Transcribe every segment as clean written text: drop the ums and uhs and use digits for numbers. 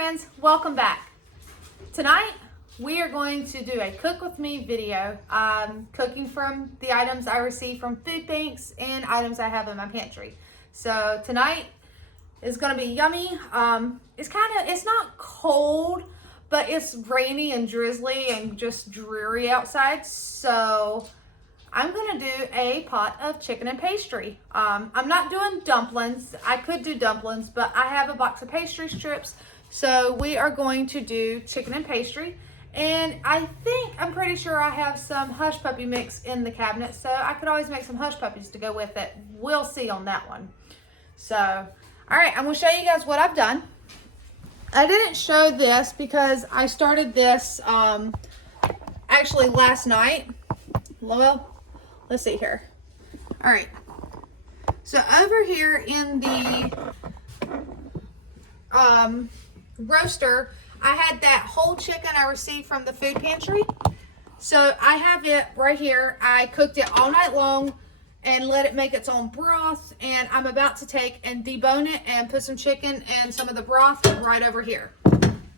friends, welcome back. Tonight we are going to do a cook with me video, cooking from the items I receive from food banks and items I have in my pantry. So tonight is going to be yummy. It's not cold, but it's rainy and drizzly and just dreary outside. So I'm gonna do a pot of chicken and pastry. I'm not doing dumplings. I could do dumplings, but I have a box of pastry strips. So we are going to do chicken and pastry. And I'm pretty sure I have some hush puppy mix in the cabinet. So I could always make some hush puppies to go with it. We'll see on that one. So, all right, I'm gonna show you guys what I've done. I didn't show this because I started this actually last night. Well, let's see here. All right. So over here in the roaster, I had that whole chicken I received from the food pantry. So I have it right here. I cooked it all night long and let it make its own broth. And I'm about to take and debone it and put some chicken and some of the broth right over here.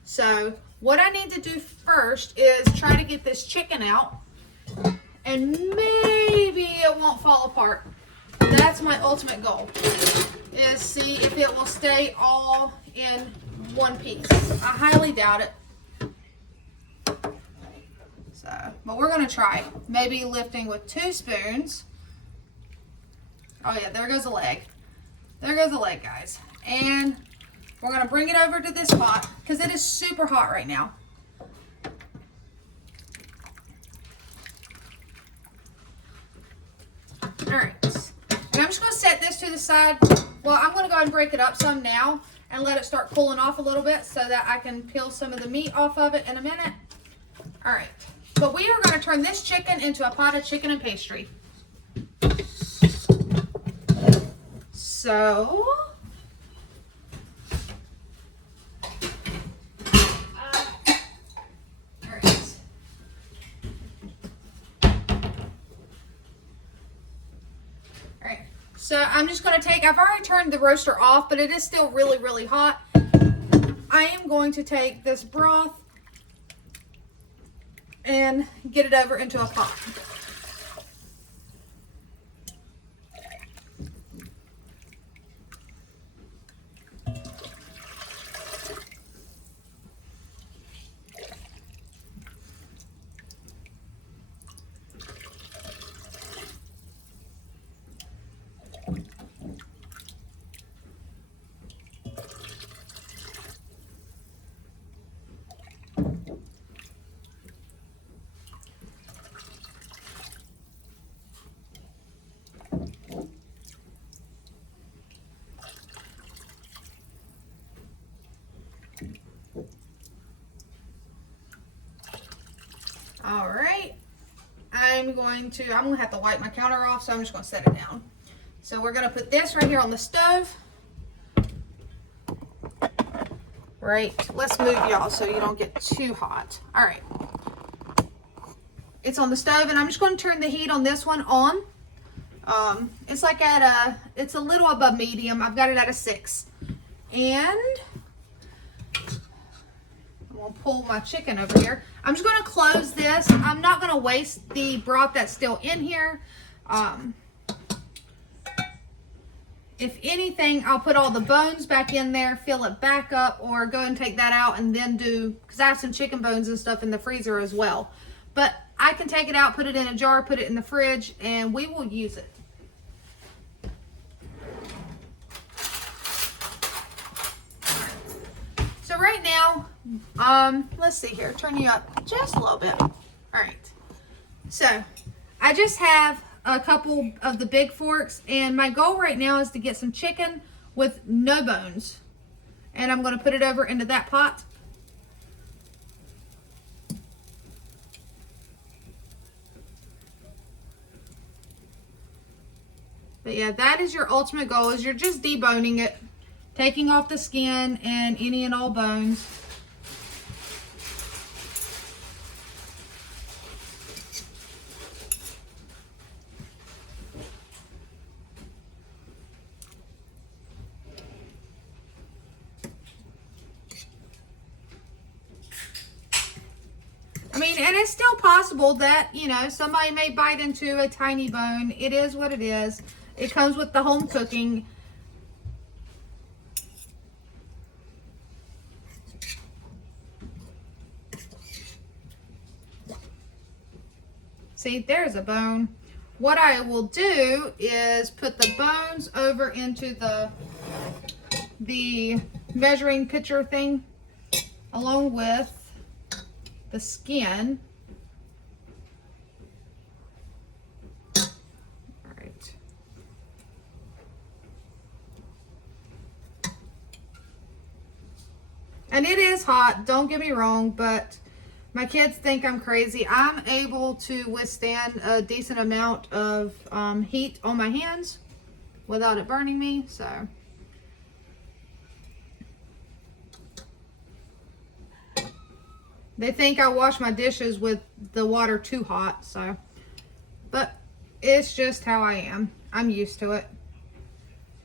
So what I need to do first is try to get this chicken out. And maybe it won't fall apart. That's my ultimate goal, is see if it will stay all in one piece. I highly doubt it. So, but we're gonna try. Maybe lifting with 2 spoons. Oh yeah, there goes the leg. There goes the leg, guys. And we're gonna bring it over to this pot because it is super hot right now. All right, and I'm just going to set this to the side. Well, I'm going to go ahead and break it up some now and let it start cooling off a little bit so that I can peel some of the meat off of it in a minute. All right, but we are going to turn this chicken into a pot of chicken and pastry. So, so I'm just going to I've already turned the roaster off, but it is still really, really hot. I am going to take this broth and get it over into a pot. All right, I'm gonna have to wipe my counter off, so I'm just gonna set it down. So we're gonna put this right here on the stove. Right, let's move y'all so you don't get too hot. All right, it's on the stove, and I'm just gonna turn the heat on this one on. It's like it's a little above medium. I've got it at a 6. And I'm gonna pull my chicken over here. I'm just gonna close this. I'm not gonna waste the broth that's still in here. If anything, I'll put all the bones back in there, fill it back up, or go and take that out and then because I have some chicken bones and stuff in the freezer as well. But I can take it out, put it in a jar, put it in the fridge, and we will use it. So right now, let's see here, turn you up just a little bit. All right, so I just have a couple of the big forks, and my goal right now is to get some chicken with no bones, and I'm going to put it over into that pot. But yeah, that is your ultimate goal, is you're just deboning it, taking off the skin and any and all bones. mean, and it's still possible that, you know, somebody may bite into a tiny bone. It is what it is. It comes with the home cooking. See, there's a bone. What I will do is put the bones over into the measuring pitcher thing along with the skin. All right. And it is hot, don't get me wrong, but my kids think I'm crazy. I'm able to withstand a decent amount of heat on my hands without it burning me, so. They think I wash my dishes with the water too hot, so. But it's just how I am. I'm used to it.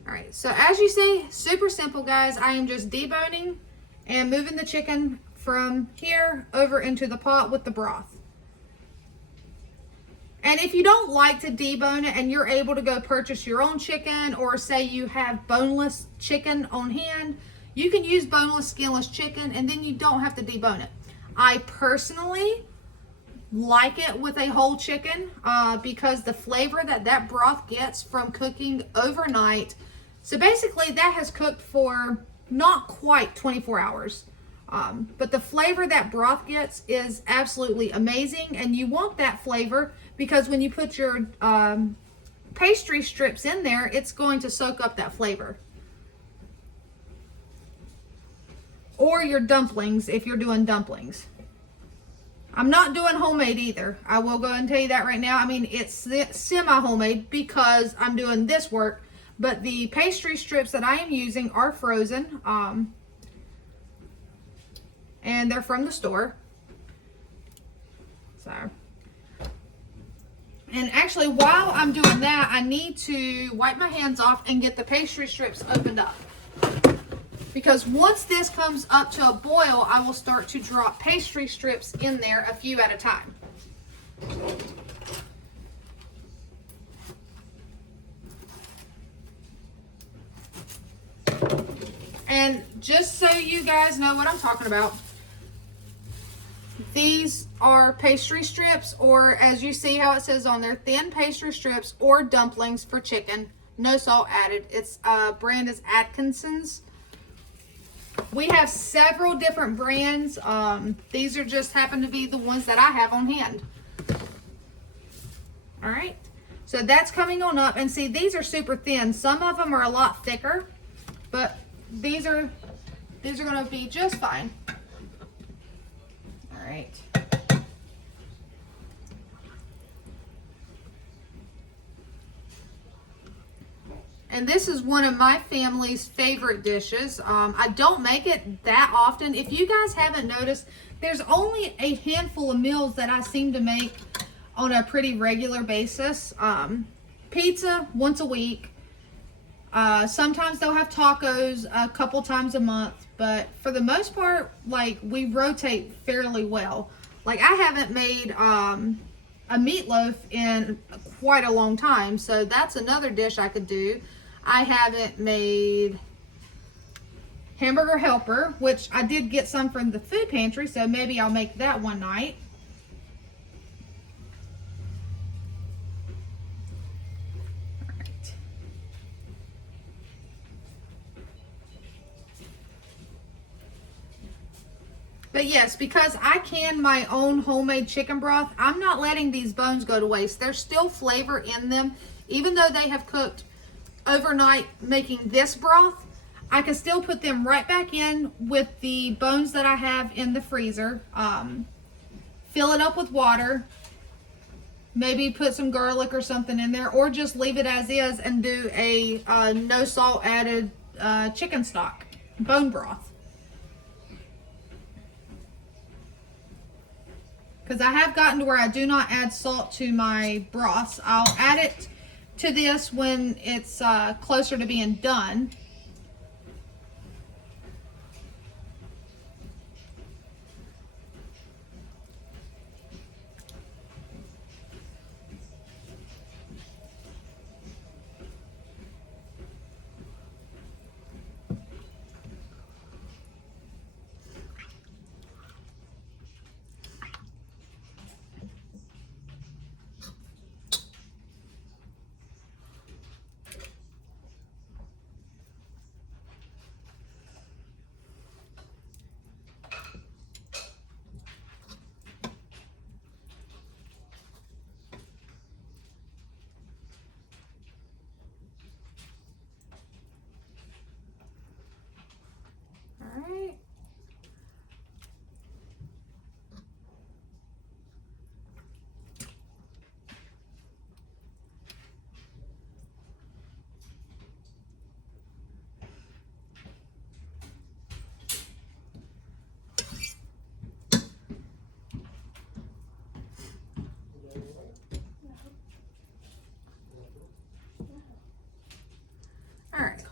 All right, so as you see, super simple, guys. I am just deboning and moving the chicken from here over into the pot with the broth. And if you don't like to debone it and you're able to go purchase your own chicken, or say you have boneless chicken on hand, you can use boneless, skinless chicken, and then you don't have to debone it. I personally like it with a whole chicken because the flavor that broth gets from cooking overnight. So basically that has cooked for not quite 24 hours. But the flavor that broth gets is absolutely amazing, and you want that flavor because when you put your pastry strips in there, it's going to soak up that flavor. Or your dumplings, if you're doing dumplings. I'm not doing homemade either. I will go ahead and tell you that right now. I mean, it's semi-homemade because I'm doing this work, but the pastry strips that I am using are frozen. And they're from the store. So, and actually while I'm doing that, I need to wipe my hands off and get the pastry strips opened up. Because once this comes up to a boil, I will start to drop pastry strips in there, a few at a time. And just so you guys know what I'm talking about, these are pastry strips, or as you see how it says on there, thin pastry strips or dumplings for chicken, no salt added. It's brand is Atkinson's. We have several different brands. These are just happen to be the ones that I have on hand. All right, so that's coming on up, and see, these are super thin. Some of them are a lot thicker, but these are going to be just fine. All right. And this is one of my family's favorite dishes. I don't make it that often. If you guys haven't noticed, there's only a handful of meals that I seem to make on a pretty regular basis. Pizza once a week. Sometimes they'll have tacos a couple times a month, but for the most part, like, we rotate fairly well. Like, I haven't made a meatloaf in quite a long time, so that's another dish I could do. I haven't made hamburger helper, which I did get some from the food pantry, so maybe I'll make that one night. But yes, because I can my own homemade chicken broth, I'm not letting these bones go to waste. There's still flavor in them. Even though they have cooked overnight making this broth, I can still put them right back in with the bones that I have in the freezer. Fill it up with water. Maybe put some garlic or something in there, or just leave it as is and do a no salt added chicken stock bone broth. Because I have gotten to where I do not add salt to my broths. I'll add it to this when it's closer to being done.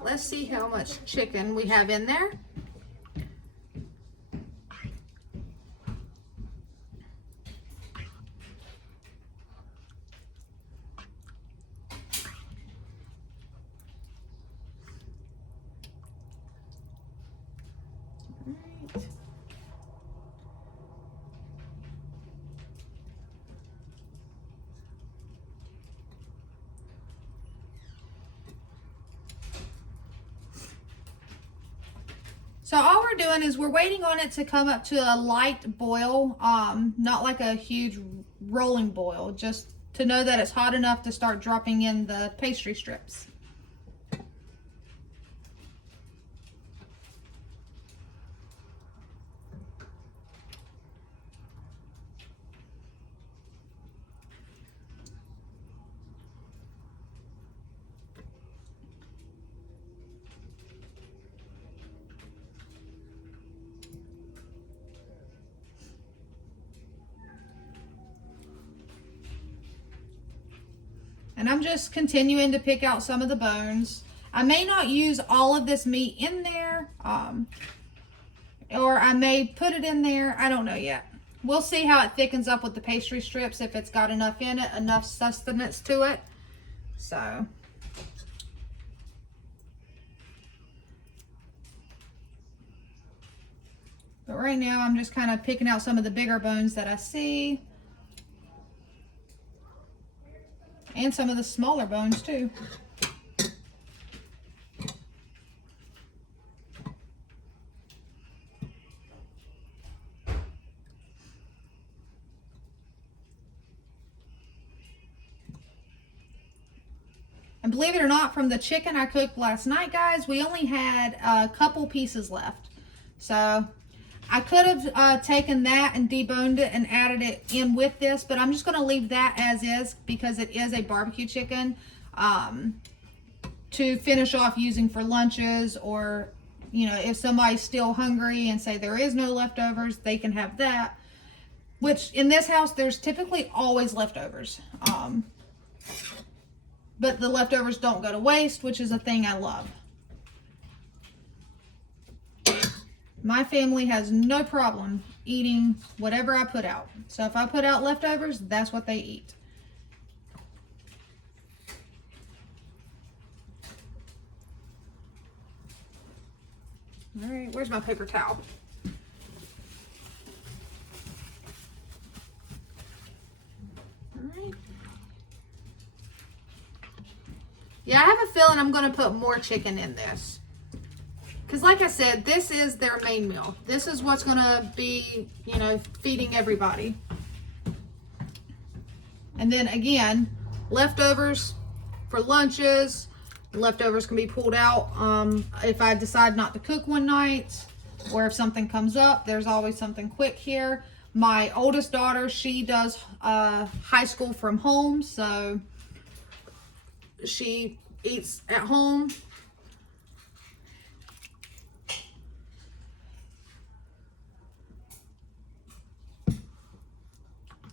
let's see how much chicken we have in there. So all we're doing is we're waiting on it to come up to a light boil, not like a huge rolling boil, just to know that it's hot enough to start dropping in the pastry strips. And I'm just continuing to pick out some of the bones. I may not use all of this meat in there, or I may put it in there. I don't know yet. We'll see how it thickens up with the pastry strips, if it's got enough in it, enough sustenance to it. So. But right now I'm just kind of picking out some of the bigger bones that I see. And some of the smaller bones too. And believe it or not, from the chicken I cooked last night, guys, we only had a couple pieces left. So I could have taken that and deboned it and added it in with this, but I'm just going to leave that as is because it is a barbecue chicken to finish off using for lunches, or, you know, if somebody's still hungry and say there is no leftovers, they can have that. Which in this house, there's typically always leftovers. But the leftovers don't go to waste, which is a thing I love. My family has no problem eating whatever I put out. So if I put out leftovers, that's what they eat. All right, where's my paper towel? All right. Yeah, I have a feeling I'm going to put more chicken in this. Because like I said, this is their main meal. This is what's going to be, you know, feeding everybody. And then again, leftovers for lunches. Leftovers can be pulled out if I decide not to cook one night, or if something comes up. There's always something quick here. My oldest daughter, she does high school from home, so she eats at home.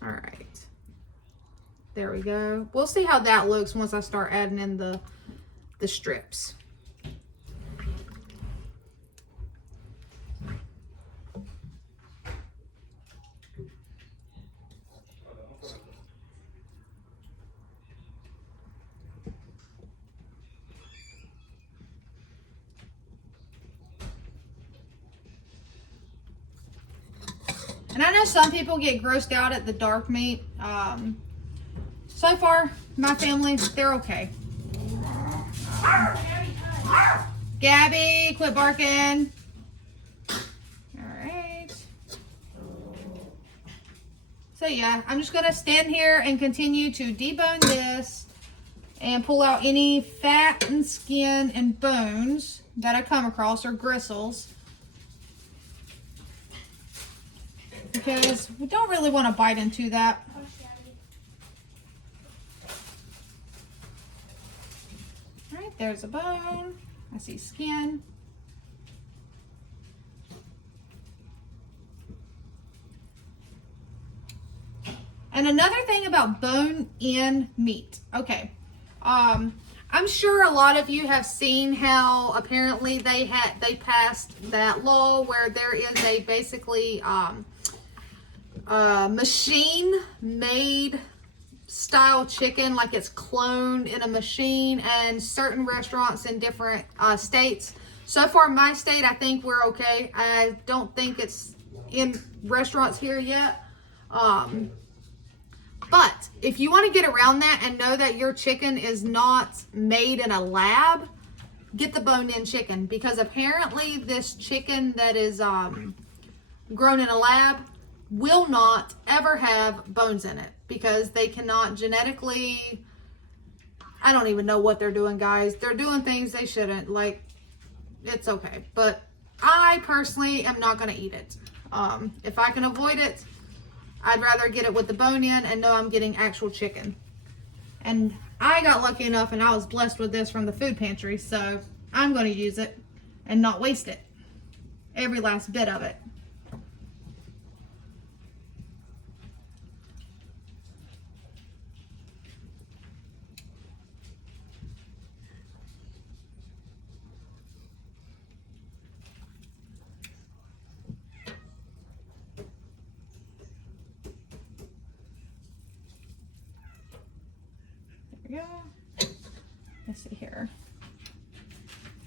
All right, there we go. We'll see how that looks once I start adding in the strips. And I know some people get grossed out at the dark meat. So far, my family, they're okay. Gabby, quit barking. All right. So yeah, I'm just gonna stand here and continue to debone this and pull out any fat and skin and bones that I come across, or gristles. Because we don't really want to bite into that. All right, there's a bone. I see skin. And another thing about bone-in meat. Okay. I'm sure a lot of you have seen how apparently they passed that law where there is a basically machine made style chicken, like it's cloned in a machine, and certain restaurants in different states. So far in my state, I think we're okay. I don't think it's in restaurants here yet. But if you want to get around that and know that your chicken is not made in a lab, get the bone-in chicken, because apparently this chicken that is grown in a lab will not ever have bones in it, because they cannot genetically, I don't even know what they're doing, guys. They're doing things they shouldn't. Like, it's okay. But I personally am not going to eat it. If I can avoid it, I'd rather get it with the bone in and know I'm getting actual chicken. And I got lucky enough and I was blessed with this from the food pantry, so I'm going to use it and not waste it. Every last bit of it. Yeah. Let's see here.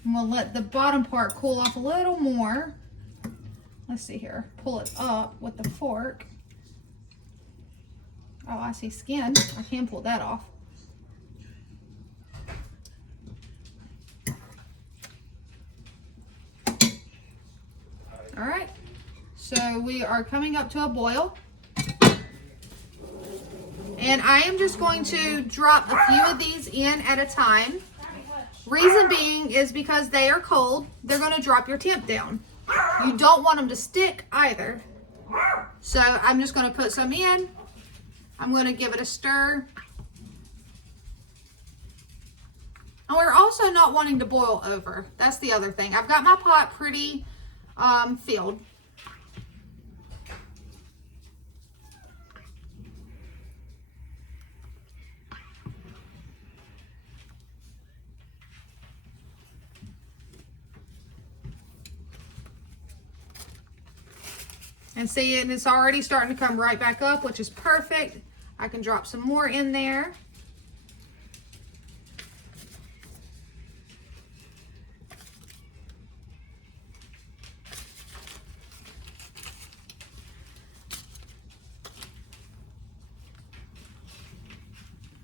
I'm gonna let the bottom part cool off a little more. Let's see here. Pull it up with the fork. Oh, I see skin. I can pull that off. All right. So we are coming up to a boil. And I am just going to drop a few of these in at a time. Reason being is because they are cold, they're going to drop your temp down. You don't want them to stick either. So I'm just going to put some in. I'm going to give it a stir. And we're also not wanting to boil over. That's the other thing. I've got my pot pretty filled. And see, and it's already starting to come right back up, which is perfect. I can drop some more in there.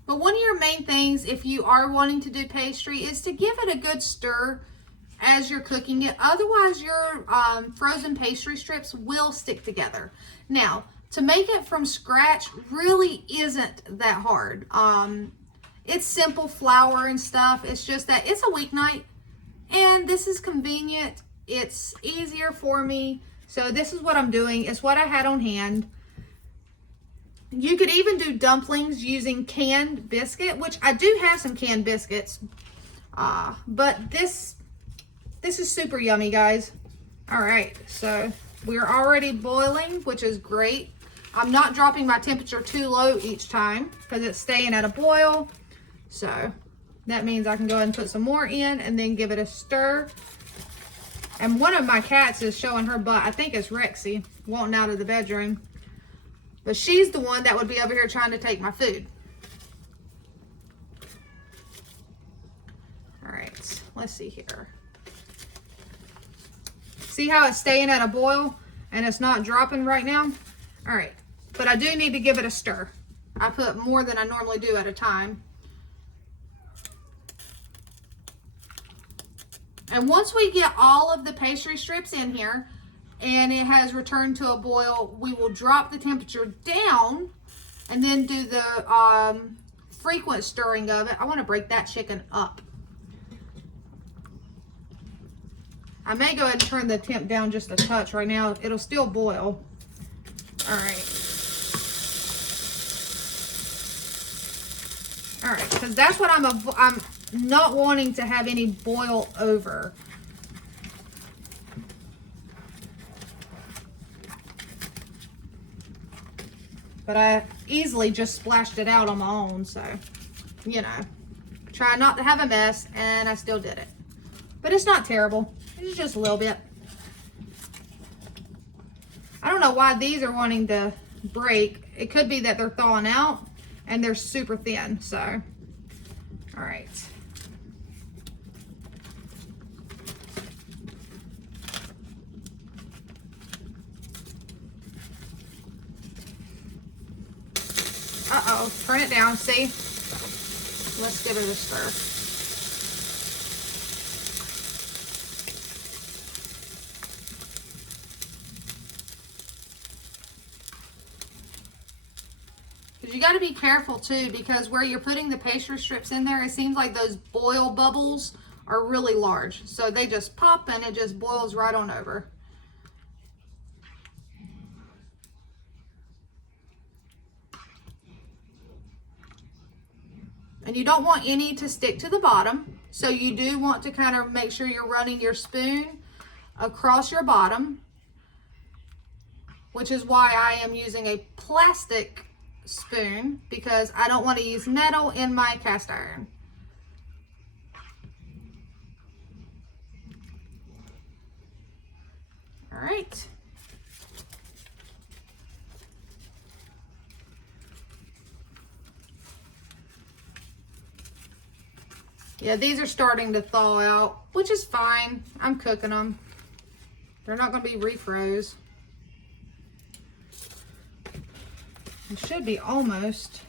But one of your main things, if you are wanting to do pastry, is to give it a good stir as you're cooking it. Otherwise, your frozen pastry strips will stick together. Now, to make it from scratch really isn't that hard. It's simple flour and stuff. It's just that it's a weeknight, and this is convenient. It's easier for me. So this is what I'm doing. It's what I had on hand. You could even do dumplings using canned biscuit, which I do have some canned biscuits. But this is super yummy, guys. All right, so we're already boiling, which is great. I'm not dropping my temperature too low each time because it's staying at a boil. So that means I can go ahead and put some more in and then give it a stir. And one of my cats is showing her butt. I think it's Rexy, wanting out of the bedroom. But she's the one that would be over here trying to take my food. All right, let's see here. See how it's staying at a boil and it's not dropping right now? All right, but I do need to give it a stir. I put more than I normally do at a time. And once we get all of the pastry strips in here and it has returned to a boil, we will drop the temperature down and then do the frequent stirring of it. I want to break that chicken up. I may go ahead and turn the temp down just a touch right now. It'll still boil. All right. All right, because that's what I'm not wanting to have any boil over. But I easily just splashed it out on my own, so, you know, Try not to have a mess, and I still did it. But it's not terrible. It's just a little bit. I don't know why these are wanting to break. It could be that they're thawing out and they're super thin, so. All right. Uh-oh, turn it down, see? Let's give it a stir. You got to be careful too, because where you're putting the pastry strips in there, it seems like those boil bubbles are really large. So they just pop and it just boils right on over. And you don't want any to stick to the bottom. So you do want to kind of make sure you're running your spoon across your bottom, which is why I am using a plastic spoon, because I don't want to use metal in my cast iron. All right. Yeah, these are starting to thaw out, which is fine. I'm cooking them. They're not going to be refroze. It should be almost.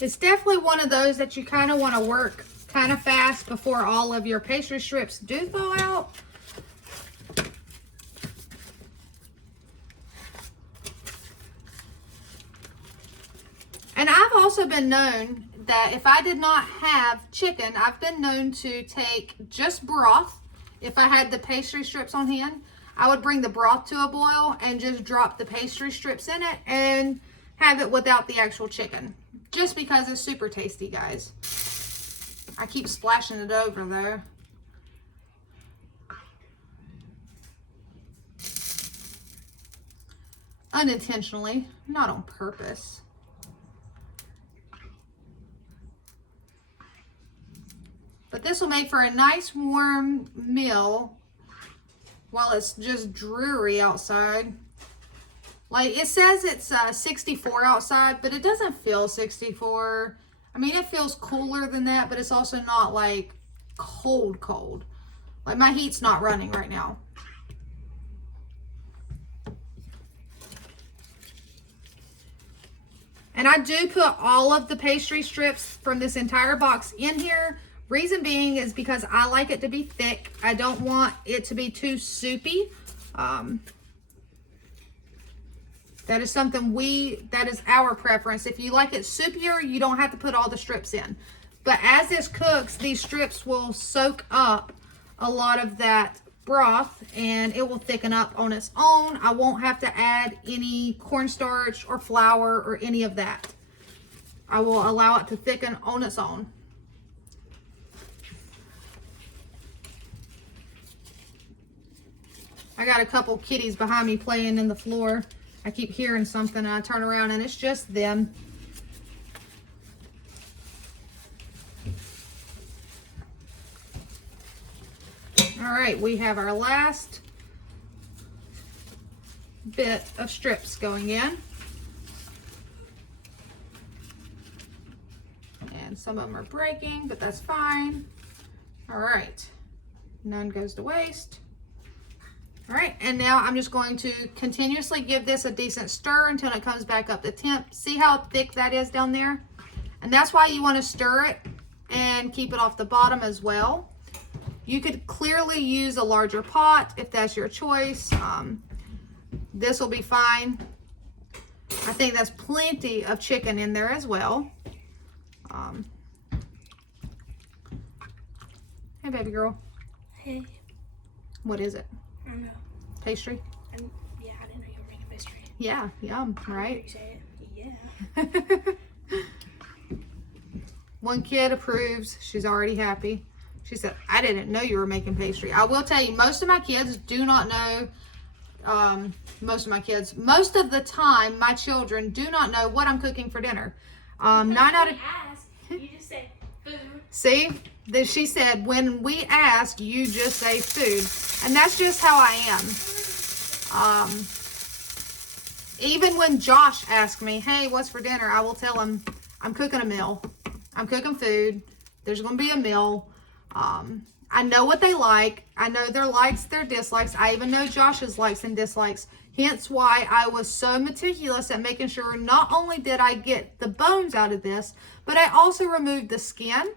It's definitely one of those that you kind of want to work kind of fast before all of your pastry strips do thaw out. And I've also been known that if I did not have chicken, I've been known to take just broth. If I had the pastry strips on hand, I would bring the broth to a boil and just drop the pastry strips in it and have it without the actual chicken. Just because it's super tasty, guys. I keep splashing it over though. Unintentionally, not on purpose. But this will make for a nice warm meal while it's just dreary outside. Like, it says it's 64 outside, but it doesn't feel 64. I mean, it feels cooler than that, but it's also not like cold, cold. Like, my heat's not running right now. And I do put all of the pastry strips from this entire box in here. Reason being is because I like it to be thick. I don't want it to be too soupy. That is something that is our preference. If you like it soupier, you don't have to put all the strips in. But as this cooks, these strips will soak up a lot of that broth and it will thicken up on its own. I won't have to add any cornstarch or flour or any of that. I will allow it to thicken on its own. I got a couple kitties behind me playing in the floor. I keep hearing something and I turn around and it's just them. All right, we have our last bit of strips going in. And some of them are breaking, but that's fine. All right, none goes to waste. All right, and now I'm just going to continuously give this a decent stir until it comes back up to temp. See how thick that is down there? And that's why you want to stir it and keep it off the bottom as well. You could clearly use a larger pot if that's your choice. This will be fine. I think that's plenty of chicken in there as well. Hey, baby girl. Hey. What is it? I don't know. Pastry? Yeah, I didn't know you were making pastry. Yeah, yum, right? You say it. Yeah. One kid approves. She's already happy. She said, I didn't know you were making pastry. I will tell you, most of my kids do not know, most of the time, my children do not know what I'm cooking for dinner. 9 out of... You just say food. See? She said, when we ask, you just say food. And that's just how I am. Even when Josh asks me, hey, what's for dinner? I will tell him, I'm cooking a meal. I'm cooking food. There's going to be a meal. I know what they like. I know their likes, their dislikes. I even know Josh's likes and dislikes. Hence why I was so meticulous at making sure not only did I get the bones out of this, but I also removed the skin,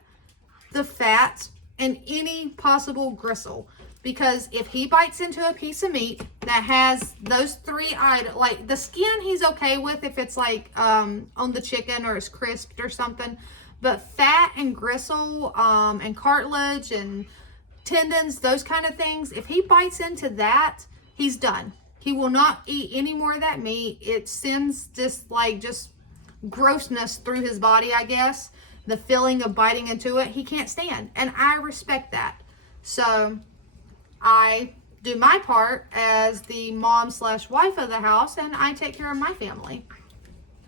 the fat, and any possible gristle. Because if he bites into a piece of meat that has those 3 items, like the skin he's okay with if it's like on the chicken or it's crisped or something. But fat and gristle and cartilage and tendons, those kind of things, if he bites into that, he's done. He will not eat any more of that meat. It sends just grossness through his body, I guess. The feeling of biting into it, he can't stand. And I respect that. So I do my part as the mom/wife of the house, and I take care of my family.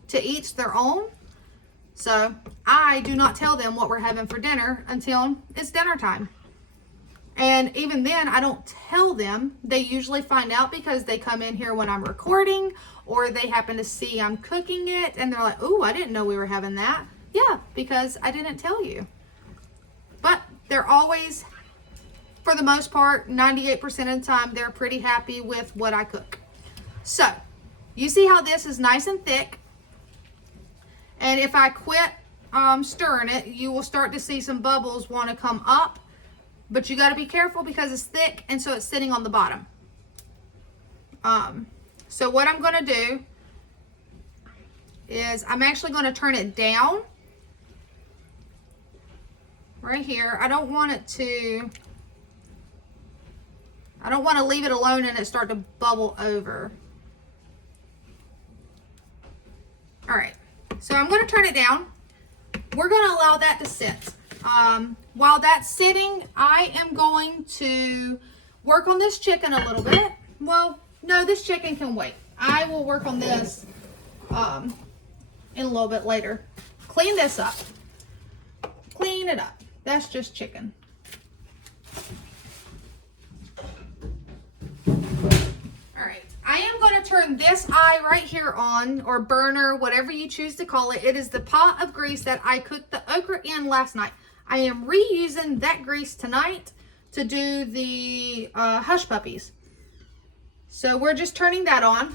To each their own. So I do not tell them what we're having for dinner until it's dinner time. And even then, I don't tell them. They usually find out because they come in here when I'm recording, or they happen to see I'm cooking it and they're like, "Ooh, I didn't know we were having that." Yeah, because I didn't tell you. But they're always, for the most part, 98% of the time, they're pretty happy with what I cook. So you see how this is nice and thick. And if I quit stirring it, you will start to see some bubbles want to come up. But you got to be careful because it's thick and so it's sitting on the bottom. So what I'm going to do is I'm actually going to turn it down right here. I don't want to leave it alone and it start to bubble over. All right. So I'm going to turn it down. We're going to allow that to sit. While that's sitting, I am going to work on this chicken a little bit. Well, no, this chicken can wait. I will work on this in a little bit later. Clean this up. Clean it up. That's just chicken. I am going to turn this eye right here on, or burner, whatever you choose to call it. It is the pot of grease that I cooked the okra in last night. I am reusing that grease tonight to do the hush puppies. So we're just turning that on.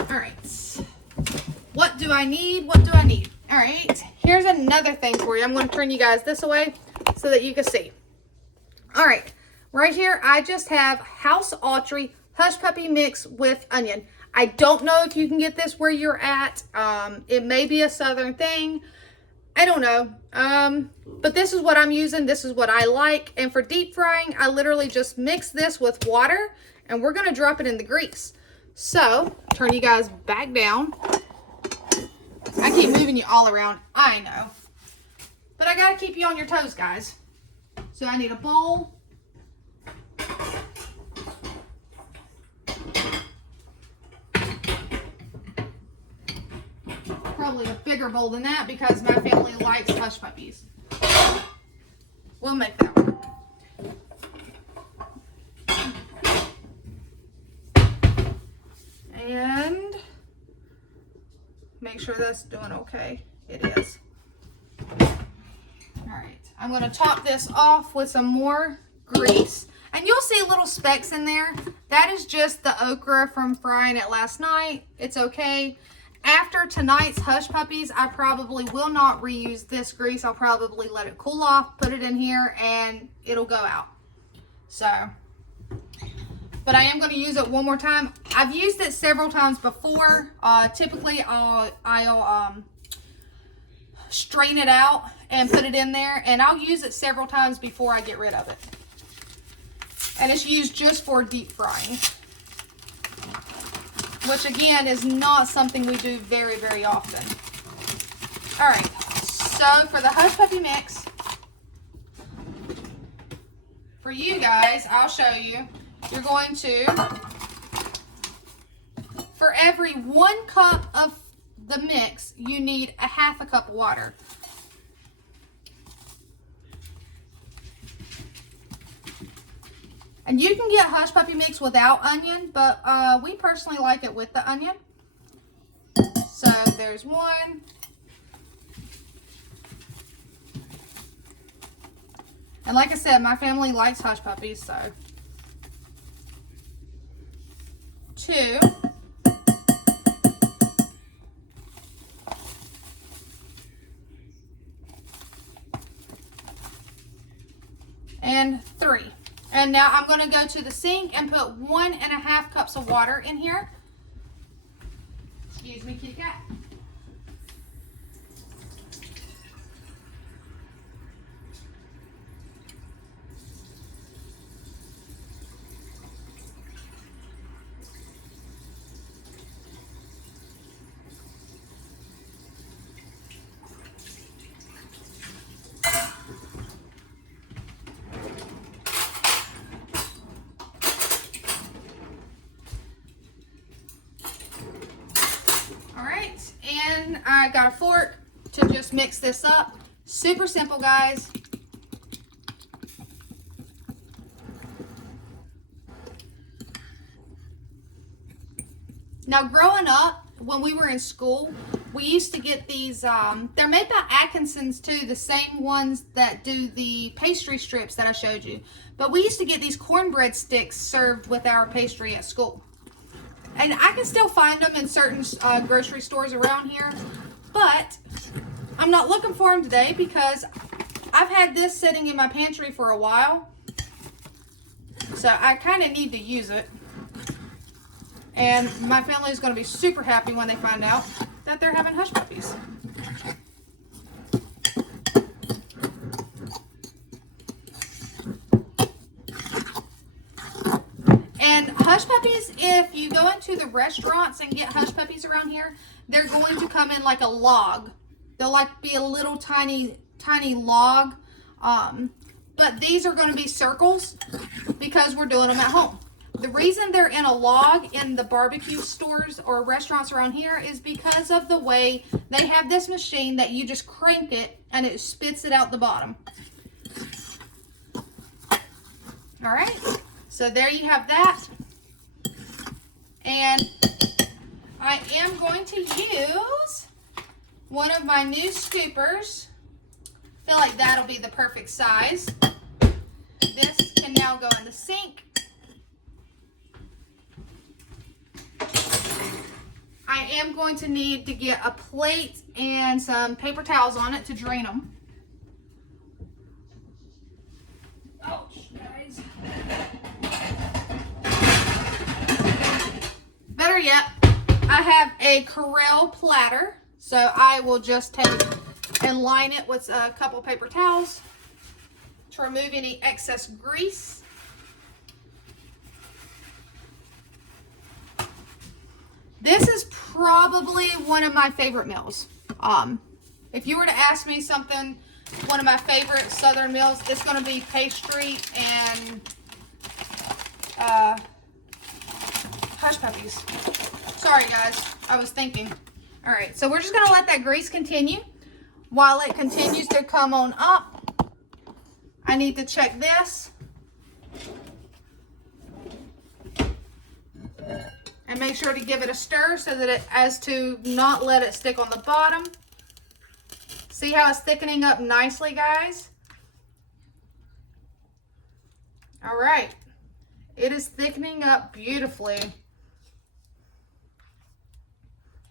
All right. What do I need? What do I need? All right. Here's another thing for you. I'm going to turn you guys this way so that you can see. All right. Right here, I just have House Autry Hush Puppy Mix with onion. I don't know if you can get this where you're at. It may be a southern thing. I don't know. But this is what I'm using. This is what I like. And for deep frying, I literally just mix this with water and we're going to drop it in the grease. So, turn you guys back down. I keep moving you all around. I know. But I got to keep you on your toes, guys. So I need a bowl. Probably a bigger bowl than that because my family likes hush puppies. We'll make that work. And make sure that's doing okay. It is. All right. I'm going to top this off with some more grease. And you'll see little specks in there. That is just the okra from frying it last night. It's okay. After tonight's Hush Puppies, I probably will not reuse this grease. I'll probably let it cool off, put it in here, and it'll go out. So, but I am going to use it one more time. I've used it several times before. Typically, I'll strain it out and put it in there, and I'll use it several times before I get rid of it. And it's used just for deep frying, which again is not something we do very, very often. All right, so for the Hush Puppy mix, for you guys, I'll show you. You're going to, for every 1 cup of the mix, you need a 1/2 cup of water. And you can get Hush Puppy mix without onion, but we personally like it with the onion. So there's 1. And like I said, my family likes Hush Puppies, so 2. And 3. And now I'm going to go to the sink and put 1.5 cups of water in here. Excuse me, kitty cat. And I got a fork to just mix this up. Super simple, guys. Now, growing up, when we were in school, we used to get these, they're made by Atkinson's too, the same ones that do the pastry strips that I showed you. But we used to get these cornbread sticks served with our pastry at school. And I can still find them in certain grocery stores around here, but I'm not looking for them today because I've had this sitting in my pantry for a while. So I kind of need to use it. And my family is going to be super happy when they find out that they're having Hush Puppies. And Hush Puppies, if you go into the restaurants and get Hush Puppies around here, they're going to come in like a log. They'll like be a little tiny log. But these are going to be circles because we're doing them at home. The reason they're in a log in the barbecue stores or restaurants around here is because of the way they have this machine that you just crank it and it spits it out the bottom. All right, so there you have that. And I am going to use one of my new scoopers. I feel like that'll be the perfect size. This can now go in the sink. I am going to need to get a plate and some paper towels on it to drain them. Ouch, guys. Better yet, I have a Corelle platter, so I will just take and line it with a couple paper towels to remove any excess grease. This is probably one of my favorite meals. If you were to ask me something, one of my favorite Southern meals, it's going to be pastry and Hush Puppies. Sorry, guys. I was thinking. All right, so we're just going to let that grease continue. While it continues to come on up, I need to check this. And make sure to give it a stir so that it, as to not let it stick on the bottom. See how it's thickening up nicely, guys? All right. It is thickening up beautifully.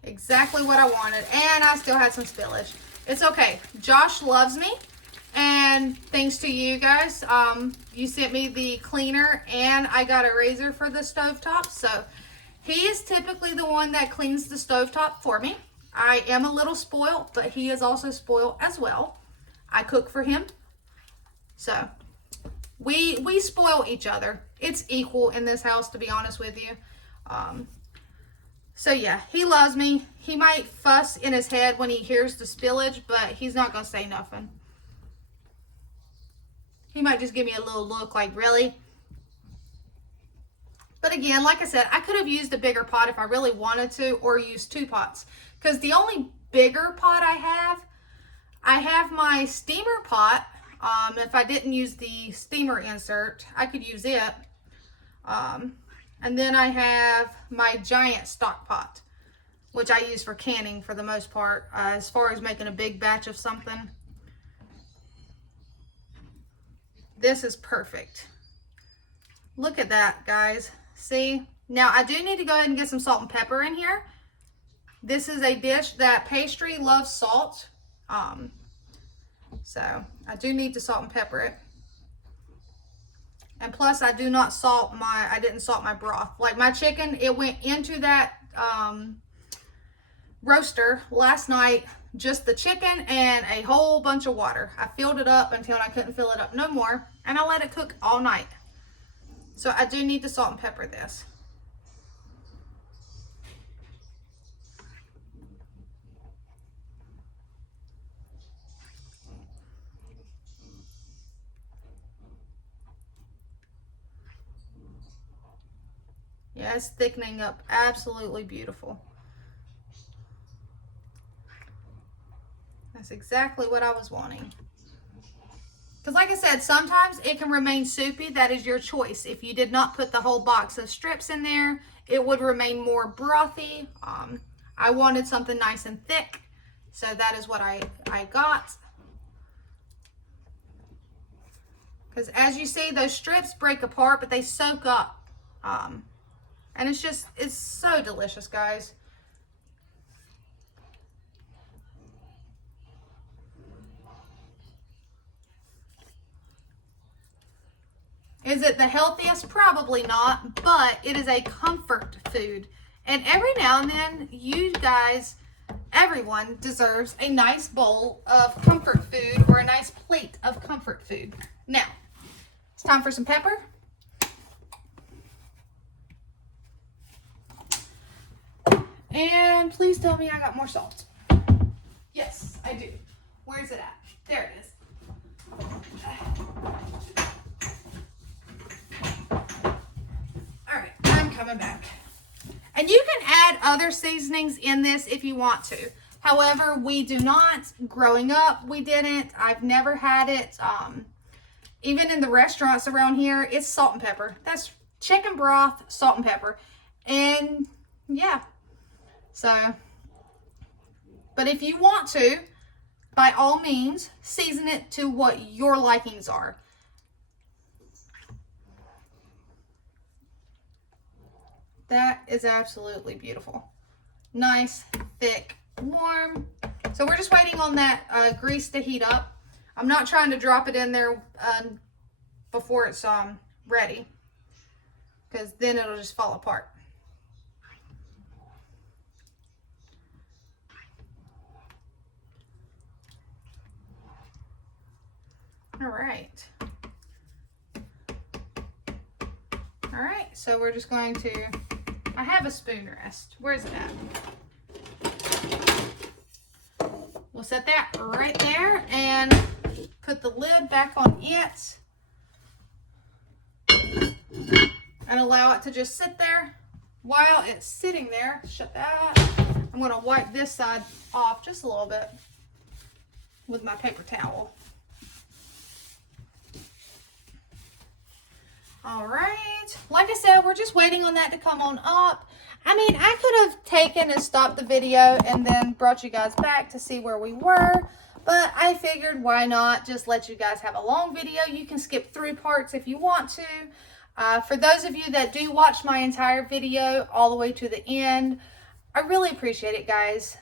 Exactly what I wanted. And I still had some spillage. It's okay. Josh loves me. And thanks to you guys, you sent me the cleaner and I got a razor for the stovetop. So he is typically the one that cleans the stovetop for me. I am a little spoiled, but he is also spoiled as well. I cook for him. So we spoil each other. It's equal in this house, to be honest with you. So yeah, he loves me. He might fuss in his head when he hears the spillage, but he's not going to say nothing. He might just give me a little look like, really? But again, like I said, I could have used a bigger pot if I really wanted to, or used 2 pots. Because the only bigger pot I have my steamer pot. If I didn't use the steamer insert, I could use it. And then I have my giant stock pot, which I use for canning for the most part, as far as making a big batch of something. This is perfect. Look at that, guys. See? Now, I do need to go ahead and get some salt and pepper in here. This is a dish that Pastry loves salt. So, I do need to salt and pepper it. And plus, I didn't salt my broth. Like my chicken, it went into that roaster last night, just the chicken and a whole bunch of water. I filled it up until I couldn't fill it up no more, and I let it cook all night. So I do need to salt and pepper this. Yeah, it's thickening up absolutely beautiful. That's exactly what I was wanting. Because like I said, sometimes it can remain soupy. That is your choice. If you did not put the whole box of strips in there, it would remain more brothy. I wanted something nice and thick, so that is what I got. Because as you see, those strips break apart, but they soak up. And it's so delicious, guys. Is it the healthiest? Probably not, but it is a comfort food. And every now and then, you guys, everyone deserves a nice bowl of comfort food or a nice plate of comfort food. Now, it's time for some pepper. And please tell me I got more salt. Yes, I do. Where's it at? There it is. All right, I'm coming back. And you can add other seasonings in this if you want to. However, we do not. Growing up, we didn't. I've never had it. Even in the restaurants around here, it's salt and pepper. That's chicken broth, salt and pepper. And yeah. So, but if you want to, by all means, season it to what your likings are. That is absolutely beautiful. Nice, thick, warm. So we're just waiting on that grease to heat up. I'm not trying to drop it in there before it's ready, because then it'll just fall apart. All right. All right, so we're just going to, I have a spoon rest. Where's it at? We'll set that right there and put the lid back on it and allow it to just sit there. While it's sitting there, shut that. I'm going to wipe this side off just a little bit with my paper towel. All right, like I said, we're just waiting on that to come on up. I mean, I could have taken and stopped the video and then brought you guys back to see where we were, but I figured why not just let you guys have a long video. You can skip through parts if you want to. For those of you that do watch my entire video all the way to the end, I really appreciate it, guys.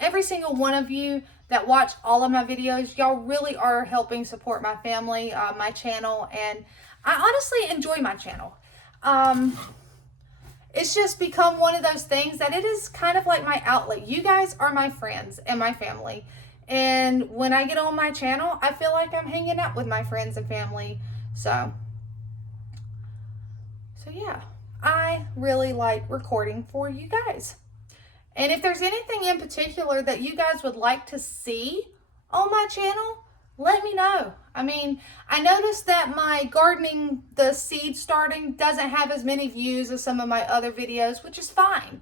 Every single one of you that watch all of my videos, y'all really are helping support my family, my channel, and I honestly enjoy my channel. It's just become one of those things that it is kind of like my outlet. You guys are my friends and my family. And when I get on my channel, I feel like I'm hanging out with my friends and family. So yeah, I really like recording for you guys. And if there's anything in particular that you guys would like to see on my channel, let me know. I mean, I noticed that my gardening, the seed starting, doesn't have as many views as some of my other videos, which is fine.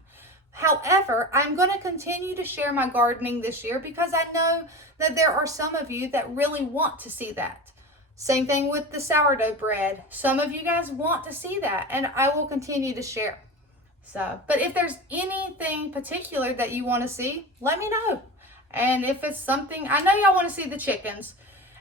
However, I'm going to continue to share my gardening this year because I know that there are some of you that really want to see that. Same thing with the sourdough bread. Some of you guys want to see that, and I will continue to share. So, but if there's anything particular that you want to see, let me know. And if it's something, I know y'all want to see the chickens,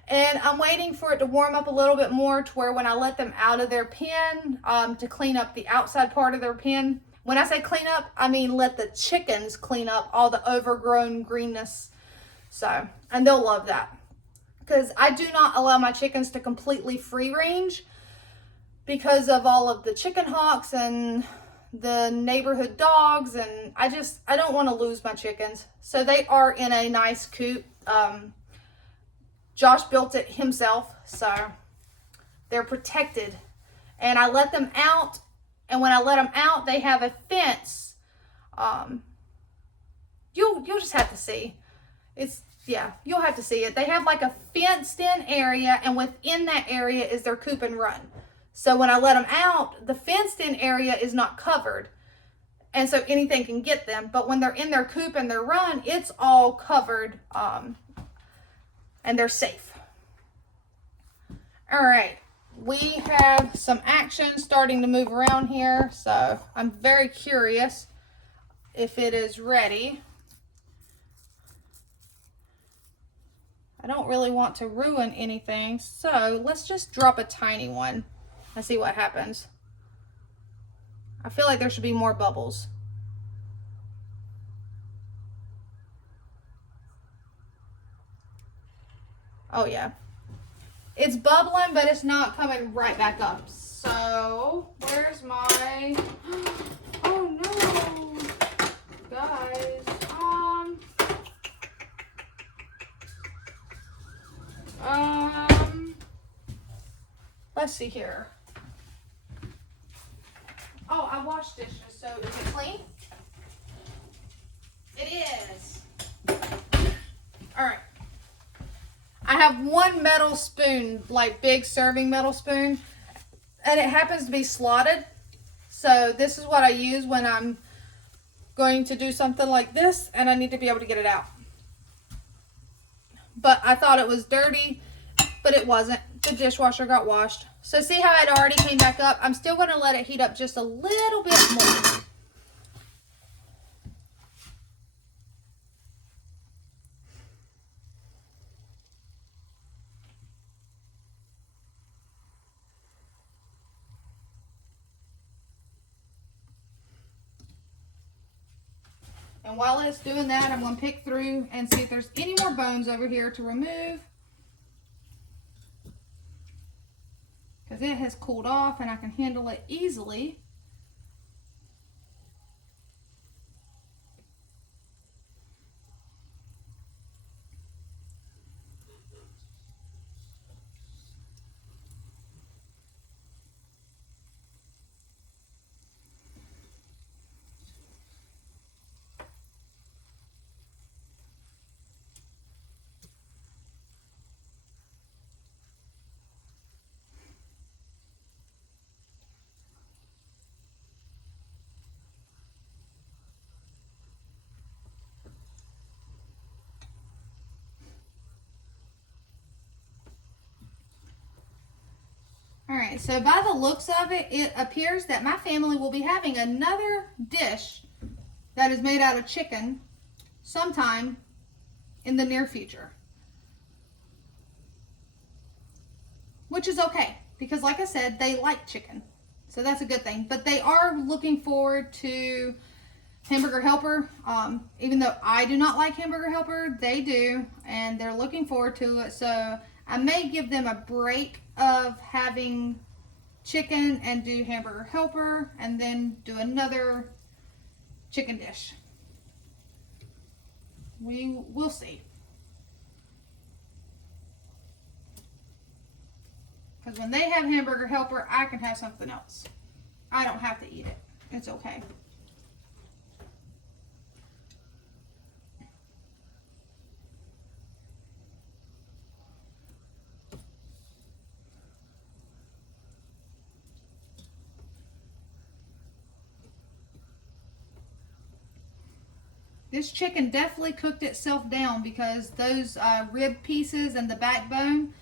and I'm waiting for it to warm up a little bit more to where when I let them out of their pen, to clean up the outside part of their pen. When I say clean up, I mean let the chickens clean up all the overgrown greenness. So, and they'll love that. Because I do not allow my chickens to completely free range because of all of the chicken hawks and the neighborhood dogs, and I don't want to lose my chickens. So they are in a nice coop. Josh built it himself, so they're protected. And I let them out, and when I let them out, they have a fence. You'll just have to see. Yeah, you'll have to see it. They have like a fenced in area, and within that area is their coop and run. So when I let them out, the fenced in area is not covered. And so anything can get them. But when they're in their coop and their run, it's all covered, and they're safe. All right. We have some action starting to move around here. So I'm very curious if it is ready. I don't really want to ruin anything, so let's just drop a tiny one and see what happens. I feel like there should be more bubbles. Oh yeah. It's bubbling, but it's not coming right back up. So, where's my... Oh no! Guys, let's see here. Oh, I washed dishes, so is it clean? It is. All right. I have one metal spoon, like big serving metal spoon, and it happens to be slotted. So this is what I use when I'm going to do something like this, and I need to be able to get it out. But I thought it was dirty, but it wasn't. The dishwasher got washed. So see how it already came back up? I'm still going to let it heat up just a little bit more. And while it's doing that, I'm going to pick through and see if there's any more bones over here to remove. Because it has cooled off and I can handle it easily. Alright, so by the looks of it, it appears that my family will be having another dish that is made out of chicken sometime in the near future. Which is okay, because like I said, they like chicken. So that's a good thing. But they are looking forward to Hamburger Helper. Even though I do not like Hamburger Helper, they do, and they're looking forward to it. So I may give them a break of having chicken and do Hamburger Helper, and then do another chicken dish. We'll see. Because when they have Hamburger Helper, I can have something else. I don't have to eat it. It's okay. This chicken definitely cooked itself down because those rib pieces and the backbone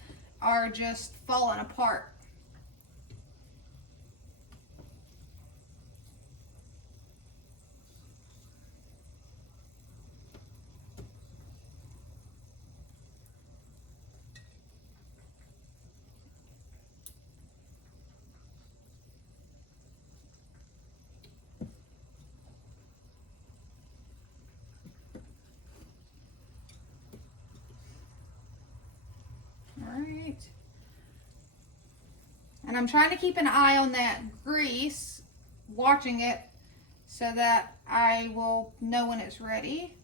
are just falling apart. Alright. And I'm trying to keep an eye on that grease, watching it, so that I will know when it's ready.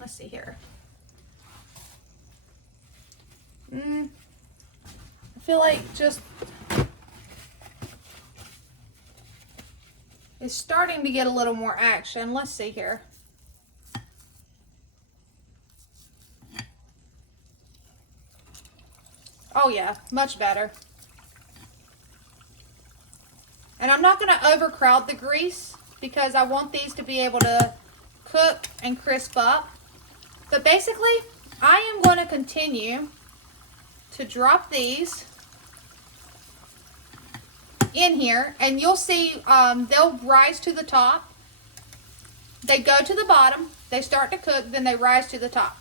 Let's see here. I feel like just it's starting to get a little more action. Let's see here. Oh yeah, much better. And I'm not going to overcrowd the grease because I want these to be able to cook and crisp up. But basically, I am going to continue to drop these in here, and you'll see they'll rise to the top. They go to the bottom, they start to cook, then they rise to the top.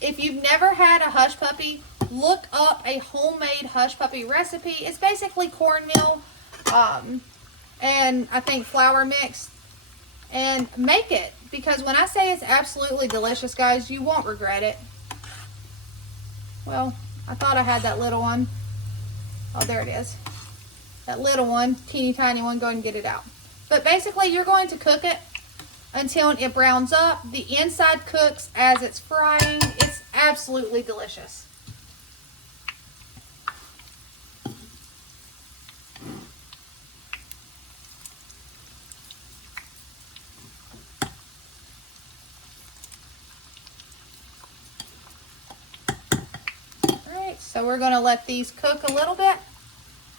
If you've never had a hush puppy, look up a homemade hush puppy recipe. It's basically cornmeal and I think flour mixed, and make it, because when I say it's absolutely delicious, guys, you won't regret it. Well, I thought I had that little one. Oh, there it is. That little one, teeny tiny one, go ahead and get it out. But basically, you're going to cook it until it browns up. The inside cooks as it's frying. It's absolutely delicious. Alright, so we're going to let these cook a little bit.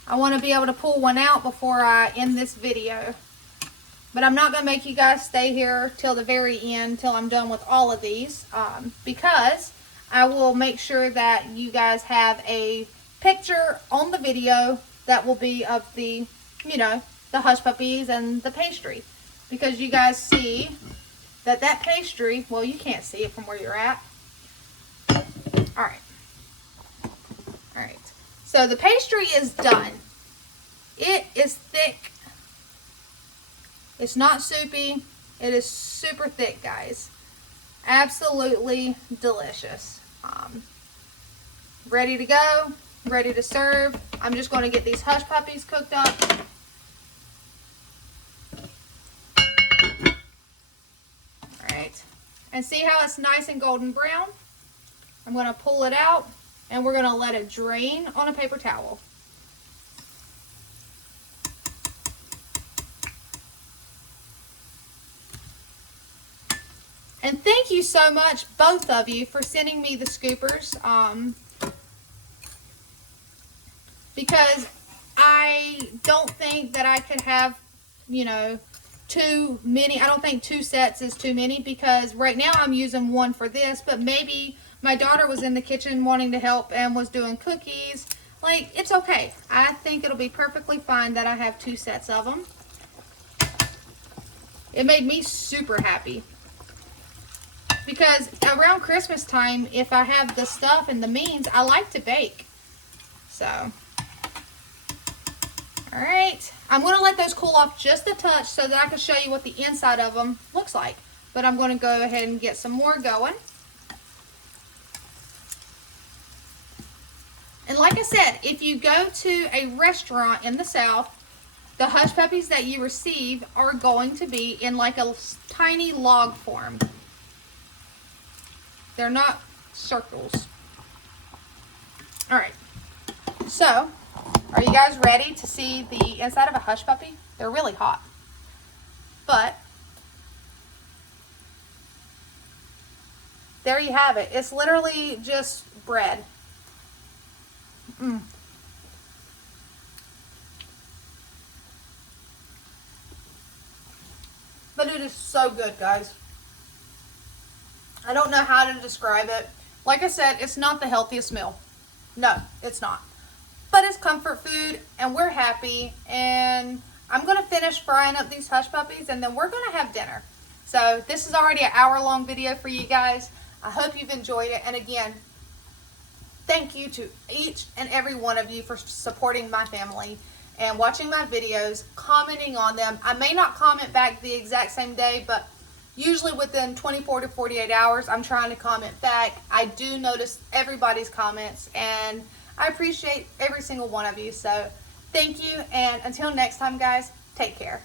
I want to be able to pull one out before I end this video. But I'm not going to make you guys stay here till the very end, till I'm done with all of these, because I will make sure that you guys have a picture on the video that will be of the, you know, the hush puppies and the pastry. Because you guys see that that pastry, well, you can't see it from where you're at. Alright. Alright. So the pastry is done. It is thick. It's not soupy. It is super thick, guys. Absolutely delicious. Ready to go. Ready to serve. I'm just going to get these hush puppies cooked up. Alright. And see how it's nice and golden brown? I'm going to pull it out, and we're going to let it drain on a paper towel. And thank you so much, both of you, for sending me the scoopers. Because I don't think that I could have, you know, too many. I don't think 2 sets is too many, because right now I'm using one for this. But maybe my daughter was in the kitchen wanting to help and was doing cookies. Like, it's okay. I think it'll be perfectly fine that I have 2 sets of them. It made me super happy. Because around Christmas time, if I have the stuff and the means, I like to bake. So, All right, I'm gonna let those cool off just a touch so that I can show you what the inside of them looks like. But I'm gonna go ahead and get some more going. And like I said, if you go to a restaurant in the South, the hush puppies that you receive are going to be in like a tiny log form. They're not circles. All right, so are you guys ready to see the inside of a hush puppy? They're really hot, but there you have it. It's literally just bread. But it is so good, guys. I don't know how to describe it. Like I said, it's not the healthiest meal. No, it's not. But it's comfort food, and we're happy. And I'm going to finish frying up these hush puppies, and then we're going to have dinner. So this is already an hour-long video for you guys. I hope you've enjoyed it. And again, thank you to each and every one of you for supporting my family and watching my videos, commenting on them. I may not comment back the exact same day, but usually within 24 to 48 hours, I'm trying to comment back. I do notice everybody's comments, and I appreciate every single one of you. So thank you, and until next time, guys, take care.